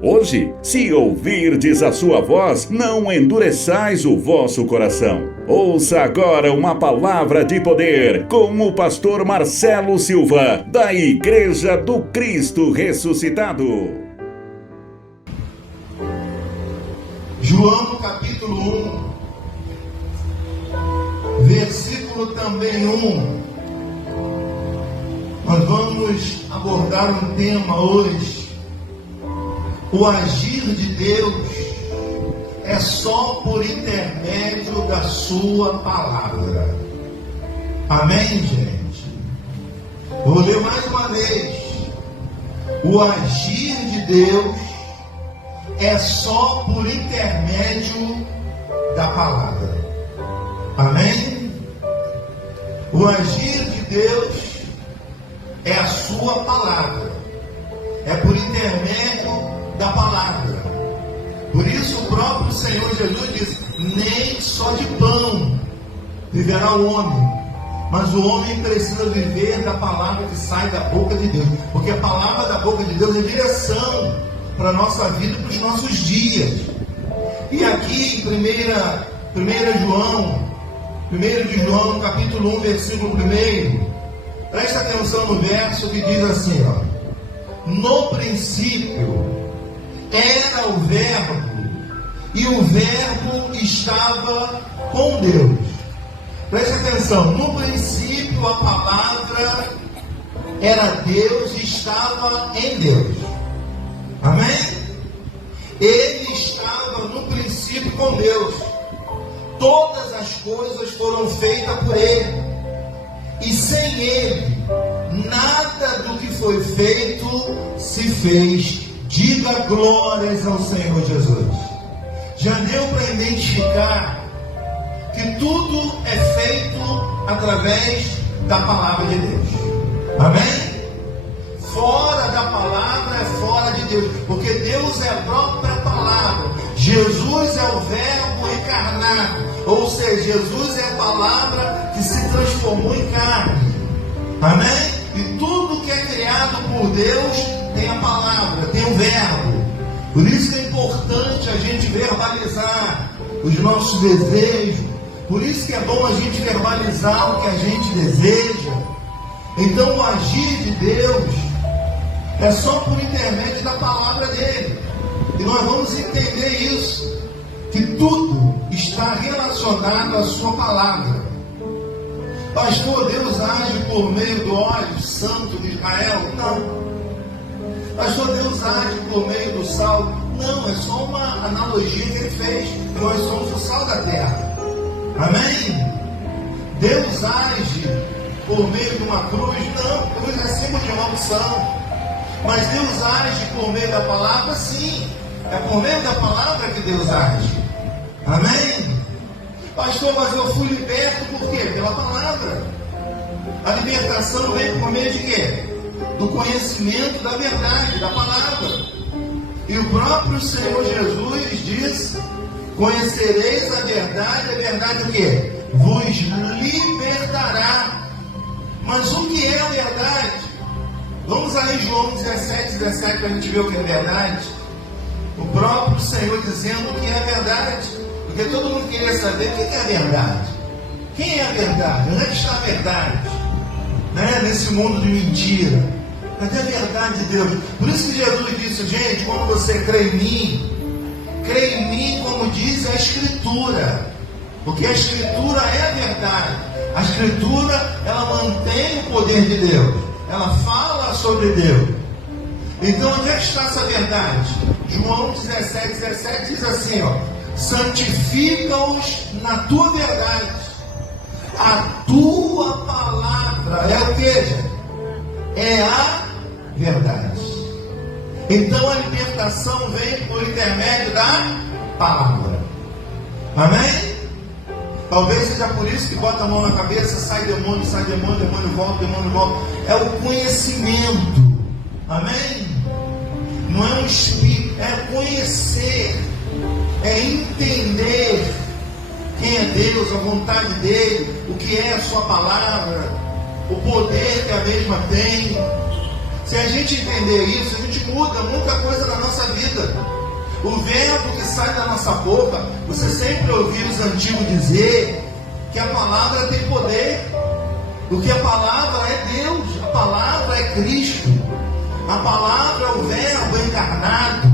Hoje, se ouvirdes a sua voz, não endureçais o vosso coração. Ouça agora uma palavra de poder com o pastor Marcelo Silva, da Igreja do Cristo Ressuscitado. João capítulo 1, versículo também 1. Nós vamos abordar um tema hoje. O agir de Deus é só por intermédio da sua palavra. Amém, gente? Vou ler mais uma vez. O agir de Deus é só por intermédio da palavra. Amém? O agir de Deus é a sua palavra. É por intermédio da palavra. Por isso o próprio Senhor Jesus diz: nem só de pão viverá o homem, mas o homem precisa viver da palavra que sai da boca de Deus, porque a palavra da boca de Deus é direção para a nossa vida e para os nossos dias. E aqui em 1 de João, capítulo 1, versículo 1, presta atenção no verso que diz assim, no princípio era o Verbo, e o Verbo estava com Deus. Preste atenção, no princípio a palavra era Deus e estava em Deus. Amém? Ele estava no princípio com Deus. Todas as coisas foram feitas por Ele, e sem Ele nada do que foi feito se fez. Diga glórias ao Senhor Jesus. Já deu para identificar que tudo é feito através da palavra de Deus. Amém? Fora da palavra é fora de Deus, porque Deus é a própria palavra. Jesus é o Verbo encarnado, ou seja, Jesus é a palavra que se transformou em carne. Amém? E tudo que é criado por Deus tem a palavra, tem o verbo. Por isso que é importante a gente verbalizar os nossos desejos. Por isso que é bom a gente verbalizar o que a gente deseja. Então o agir de Deus é só por intermédio da palavra dele. E nós vamos entender isso, que tudo está relacionado à sua palavra. Pastor, Deus age por meio do óleo santo de Israel? Não. Pastor, Deus age por meio do sal? Não, é só uma analogia que ele fez. Nós somos o sal da terra. Amém? Deus age por meio de uma cruz? Não, cruz é símbolo de uma opção. Mas Deus age por meio da palavra? Sim. É por meio da palavra que Deus age. Amém? Pastor, mas eu fui liberto por quê? Pela palavra. A libertação vem por meio de quê? Do conhecimento da verdade, da palavra. E o próprio Senhor Jesus diz: conhecereis a verdade o quê? Vos libertará. Mas o que é a verdade? Vamos aí em João 17 para a gente ver o que é verdade. O próprio Senhor dizendo o que é verdade. Porque todo mundo queria saber o que é a verdade. Quem é a verdade? Onde é que está a verdade? Nesse mundo de mentira. Cadê a verdade de Deus? Por isso que Jesus disse: gente, quando você crê em mim como diz a Escritura. Porque a Escritura é a verdade. A Escritura, ela mantém o poder de Deus. Ela fala sobre Deus. Então, onde é que está essa verdade? João 17 diz assim, santifica-os na tua verdade. A tua palavra é o que, gente? É a verdade. Então a libertação vem por intermédio da palavra. Amém? Talvez seja por isso que bota a mão na cabeça, sai demônio, demônio volta. É o conhecimento. Amém? Não é um espírito, é conhecer, é entender quem é Deus, a vontade dele, o que é a sua palavra, o poder que a mesma tem. Se a gente entender isso, a gente muda muita coisa na nossa vida. vida. O verbo que sai da nossa boca, você sempre ouviu os antigos dizer que a palavra tem poder, porque a palavra é Deus, a palavra é Cristo, a palavra é o verbo encarnado,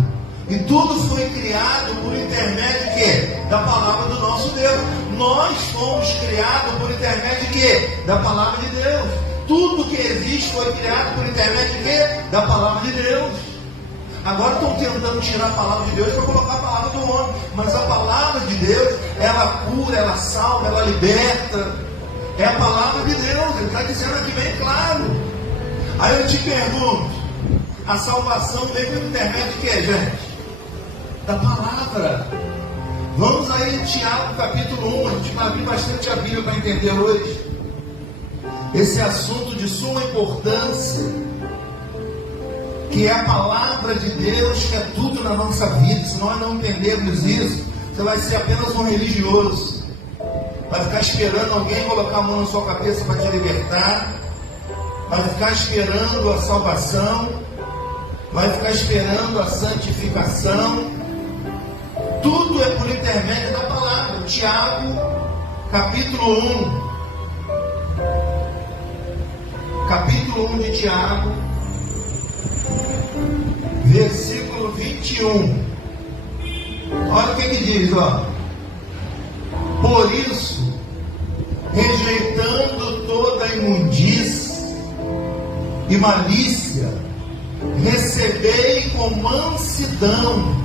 e tudo foi criado por intermédio de quê? Da palavra do nosso Deus. Nós fomos criados por intermédio de quê? Da palavra de Deus. Tudo que existe foi criado por intermédio de quê? Da palavra de Deus. Agora estão tentando tirar a palavra de Deus para colocar a palavra do homem. Mas a palavra de Deus, ela cura, ela salva, ela liberta. É a palavra de Deus. Ele está dizendo aqui bem claro. Aí eu te pergunto, a salvação vem por intermédio de quê, gente? Da palavra. Vamos aí em Tiago capítulo 1. A gente vai abrir bastante a Bíblia para entender hoje esse assunto de suma importância, que é a palavra de Deus, que é tudo na nossa vida. Se nós não entendermos isso, você vai ser apenas um religioso, vai ficar esperando alguém colocar a mão na sua cabeça para te libertar, vai ficar esperando a salvação, vai ficar esperando a santificação. Tudo é por intermédio da palavra. Tiago capítulo 1, capítulo 1 de Tiago, versículo 21. Olha o que diz, ó. Por isso, rejeitando toda imundícia e malícia, recebei com mansidão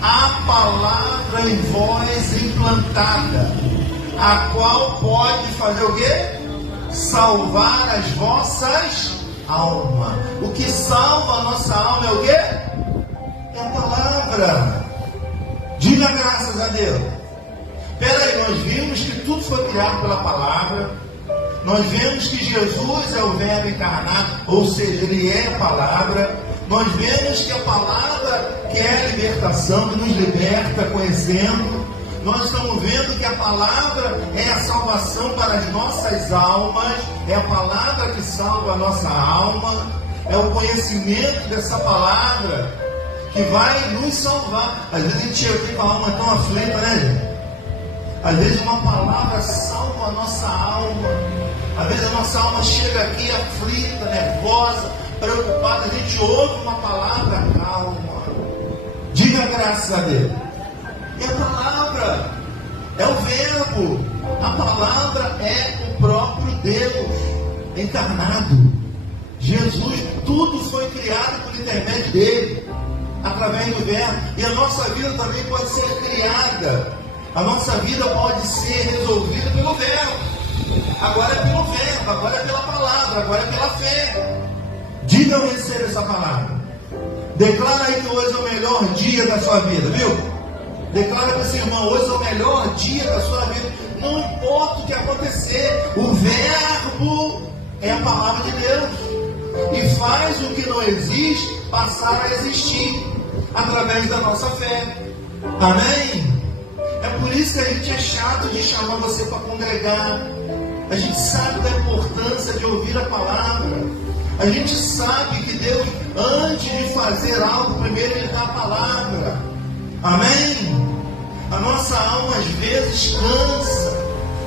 a palavra em vós implantada, a qual pode fazer o quê? Salvar as vossas almas. O que salva a nossa alma é o quê? É a palavra. Diga graças a Deus. Peraí, nós vimos que tudo foi criado pela palavra. Nós vemos que Jesus é o verbo encarnado, ou seja, ele é a palavra. Nós vemos que a palavra quer a libertação, que nos liberta conhecendo. Nós estamos vendo que a palavra é a salvação para as nossas almas, é a palavra que salva a nossa alma, é o conhecimento dessa palavra que vai nos salvar. Às vezes a gente chega aqui com a alma tão aflita, né, gente? Às vezes uma palavra salva a nossa alma. Às vezes a nossa alma chega aqui aflita, nervosa, preocupada. A gente ouve uma palavra calma. Diga graças a Deus. É a palavra, é o verbo. A palavra é o próprio Deus encarnado. Jesus, tudo foi criado por intermédio dele, através do verbo. E a nossa vida também pode ser criada. A nossa vida pode ser resolvida pelo verbo. Agora é pelo verbo, agora é pela palavra, agora é pela fé. Diga eu recebo essa palavra. Declara aí que hoje é o melhor dia da sua vida, viu? Declara para esse irmão, hoje é o melhor dia da sua vida. Não importa o que acontecer, o verbo é a palavra de Deus. E faz o que não existe passar a existir, através da nossa fé. Amém? É por isso que a gente é chato de chamar você para congregar. A gente sabe da importância de ouvir a palavra. A gente sabe que Deus, antes de fazer algo, primeiro Ele dá a palavra. Amém? A nossa alma às vezes cansa.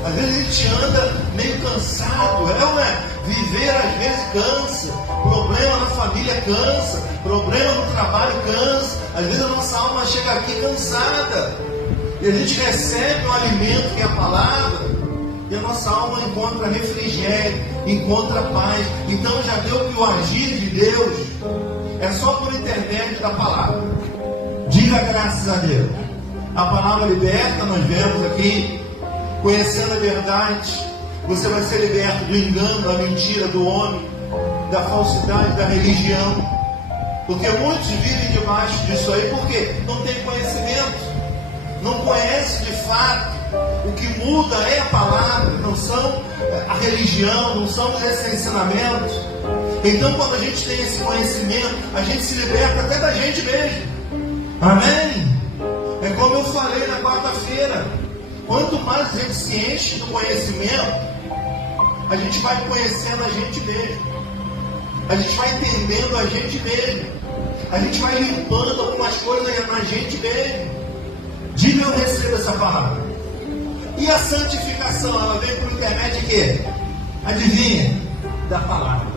Às vezes a gente anda meio cansado. É ou não é? Viver às vezes cansa. Problema na família cansa. Problema no trabalho cansa. Às vezes a nossa alma chega aqui cansada. E a gente recebe o alimento que é a palavra. E a nossa alma encontra refrigério, encontra paz. Então já deu que o agir de Deus é só por intermédio da palavra. Diga graças a Deus. A palavra liberta, nós vemos aqui. Conhecendo a verdade, você vai ser liberto do engano, da mentira do homem, da falsidade, da religião. Porque muitos vivem debaixo disso aí, porque não tem conhecimento. Não conhece de fato. O que muda é a palavra, não são a religião, não são esses ensinamentos. Então quando a gente tem esse conhecimento, a gente se liberta até da gente mesmo. Amém? É como eu falei na quarta-feira. Quanto mais a gente se enche do conhecimento, a gente vai conhecendo a gente mesmo. A gente vai entendendo a gente mesmo. a gente vai limpando algumas coisas na gente mesmo. Diga, eu recebo essa palavra. E a santificação, ela vem por intermédio de quê? Adivinha? Da palavra.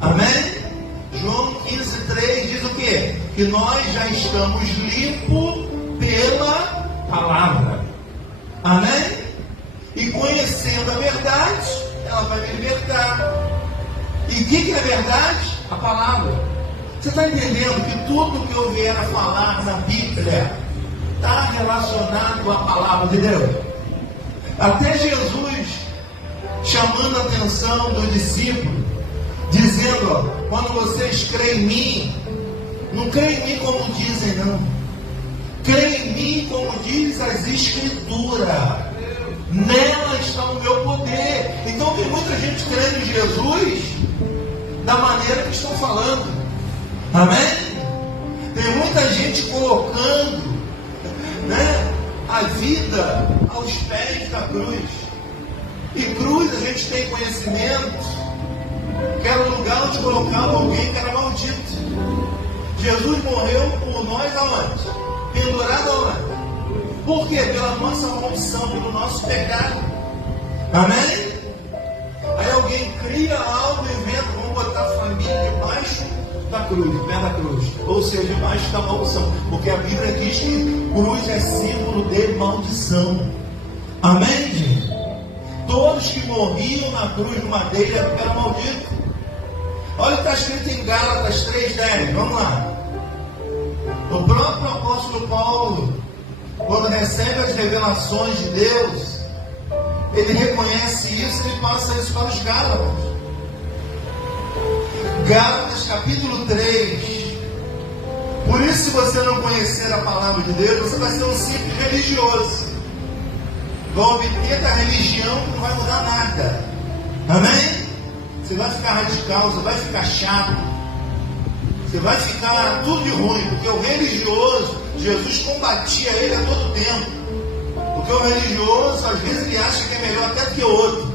Amém? João 15,3 diz o quê? Que nós já estamos limpos pela palavra. Amém? E conhecendo a verdade, ela vai me libertar. E o que é verdade? A palavra. Você está entendendo que tudo que eu vier a falar na Bíblia está relacionado à palavra de Deus? Até Jesus chamando a atenção do discípulo, dizendo, ó, quando vocês creem em mim, não creem em mim como dizem, não. Creem em mim como diz as Escrituras. Nela está o meu poder. Então tem muita gente crendo em Jesus da maneira que estão falando. Amém? Tem muita gente colocando, né, a vida aos pés da cruz. E cruz, a gente tem conhecimento que era o lugar onde colocava alguém que era maldito. Jesus morreu por nós aonde? Pendurado aonde? Por quê? Pela nossa maldição, pelo nosso pecado. Amém? Aí alguém cria algo e inventa, vamos botar a família debaixo da cruz, pé da cruz. Ou seja, debaixo da maldição. Porque a Bíblia diz que cruz é símbolo de maldição. Amém, gente? Todos que morriam na cruz do madeira eram malditos. Olha o que está escrito em Gálatas 3,10. Vamos lá. O próprio apóstolo Paulo, quando recebe as revelações de Deus, ele reconhece isso e ele passa isso para os Gálatas. Gálatas capítulo 3. Por isso, se você não conhecer a palavra de Deus, você vai ser um simples religioso. Vai obter da religião que não vai mudar nada. Amém? Você vai ficar radical, você vai ficar chato, você vai ficar tudo de ruim, porque o religioso, Jesus combatia ele a todo tempo. Porque o religioso, às vezes, ele acha que é melhor até que o outro.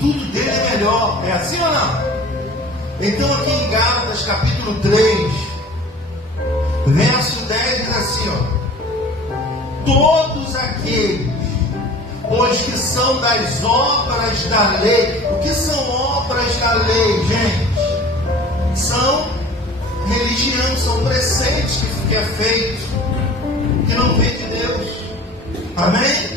Tudo dele é melhor. É assim ou não? Então, aqui em Gálatas, capítulo 3, verso 10, diz assim, ó: todos aqueles, pois que são das obras da lei. O que são obras da lei, gente? São religião, são preceitos que é feito, que não vem de Deus. Amém?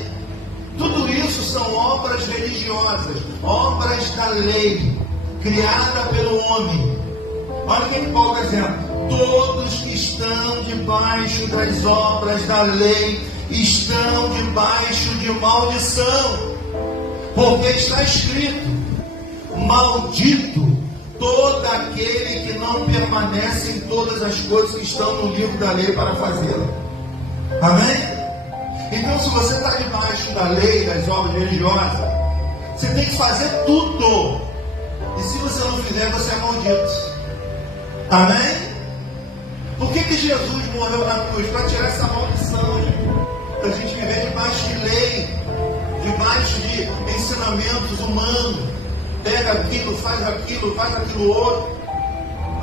Tudo isso são obras religiosas, obras da lei, criada pelo homem. Olha o que Paulo está dizendo: todos que estão debaixo das obras da lei estão debaixo de maldição, porque está escrito: maldito todo aquele que não permanece em todas as coisas que estão no livro da lei para fazê-la. Amém? Então, se você está debaixo da lei, das obras religiosas, você tem que fazer tudo. E se você não fizer, você é maldito. Amém? Por que Jesus morreu na cruz? Para tirar essa maldição, gente. Para a gente viver debaixo de lei, debaixo de ensinamentos humanos. Pega aquilo, faz aquilo outro.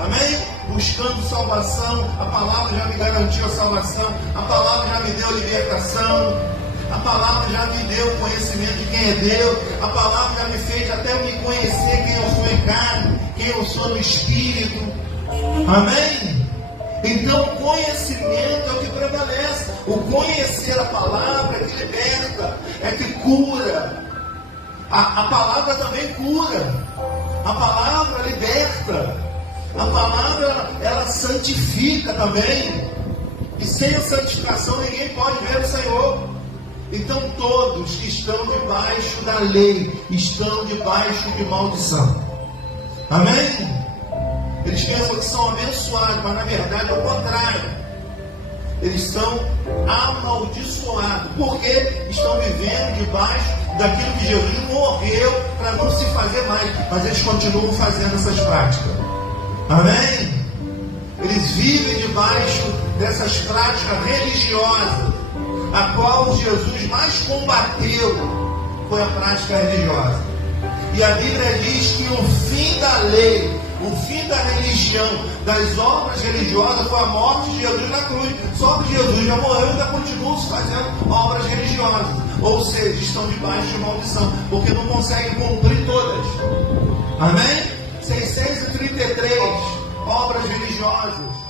Amém? Buscando salvação. A palavra já me garantiu a salvação. A palavra já me deu a libertação. A palavra já me deu o conhecimento de quem é Deus. A palavra já me fez até me conhecer quem eu sou em carne, quem eu sou no Espírito. Amém? Então o conhecimento é o que prevalece. O conhecer a palavra é que liberta, é que cura. A palavra também cura. A palavra liberta. A palavra, ela santifica também. E sem a santificação ninguém pode ver o Senhor. Então todos que estão debaixo da lei estão debaixo de maldição. Amém? Eles pensam que são abençoados, mas na verdade é o contrário. Eles são amaldiçoados, porque estão vivendo debaixo daquilo que Jesus morreu para não se fazer mais, mas eles continuam fazendo essas práticas. Amém? Eles vivem debaixo dessas práticas religiosas, a qual Jesus mais combateu foi a prática religiosa. E a Bíblia diz que o fim da lei, O fim da religião, das obras religiosas, foi a morte de Jesus na cruz. Só que Jesus já morreu e ainda continuam se fazendo obras religiosas. Ou seja, estão debaixo de maldição, porque não conseguem cumprir todas. Amém? 633 obras religiosas.